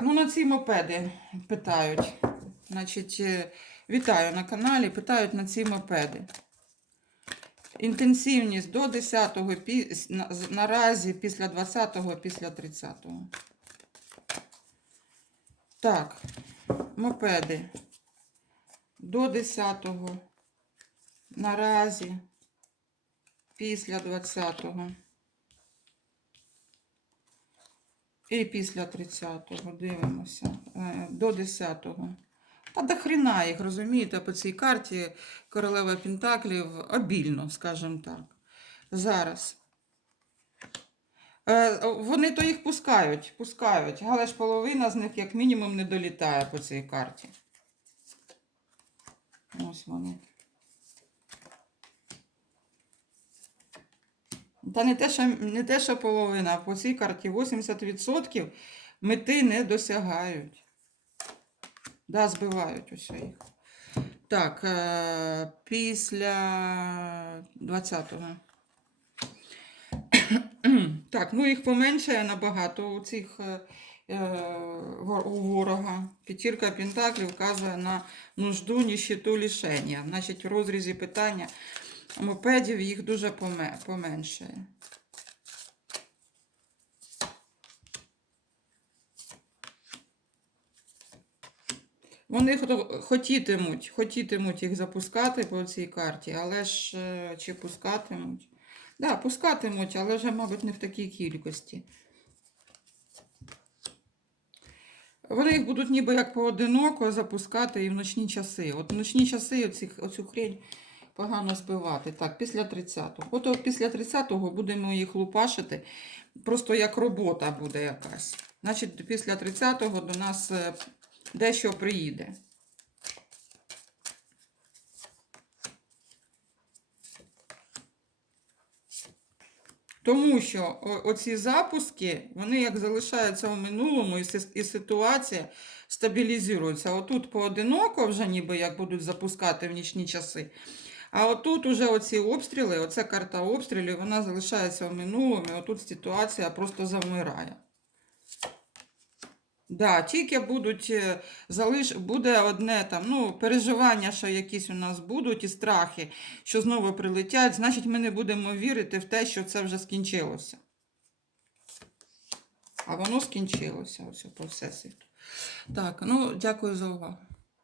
Ну, на ці мопеди питають. Значить, е, вітаю на каналі. Питають на ці мопеди. Інтенсивність до 10-го, пі- на- з- наразі після 20-го, після 30-го. Так, мопеди. До 10-го. Наразі після 20-го. І після 30-го дивимося. Е, До 10-го. Та до хрена їх, розумієте, по цій карті королева Пентаклів обільно, скажімо так. Зараз. Е, Вони то їх пускають, пускають, але ж половина з них, як мінімум, не долітає по цій карті. Ось вони. Та не те, що, не те, що половина, по цій карті 80% мети не досягають. Да, збивають усе їх. Так, е, після 20-го. Так, ну їх поменшає набагато у цих е, е, у ворога. П'ятірка Пентаклів вказує на нужду, ніщиту, лишення. Значить, в розрізі питання мопедів їх дуже поменшає. Вони хотітимуть, хотітимуть їх запускати по цій карті, але ж е, чи пускатимуть? Да, пускатимуть, але вже, мабуть, не в такій кількості. Вони їх будуть ніби як поодиноко запускати і в ночні часи. От в ночні часи оці, оцю хрень погано збивати. Так, після 30-го. От після 30-го будемо їх лупашити, просто як робота буде якась. Значить, після 30-го до нас е, дещо приїде. Тому що оці запуски, вони як залишаються в минулому, і ситуація стабілізується. Отут поодиноко вже ніби як будуть запускати в нічні часи. А отут уже оці обстріли, оця карта обстрілів, вона залишається в минулому, і отут ситуація просто завмирає. Да, тільки будуть е, залиш... буде одне там, ну, переживання, що якісь у нас будуть, і страхи, що знову прилетять, значить, ми не будемо вірити в те, що це вже скінчилося. А воно скінчилося, ось по всесвіту. Так, ну, дякую за увагу.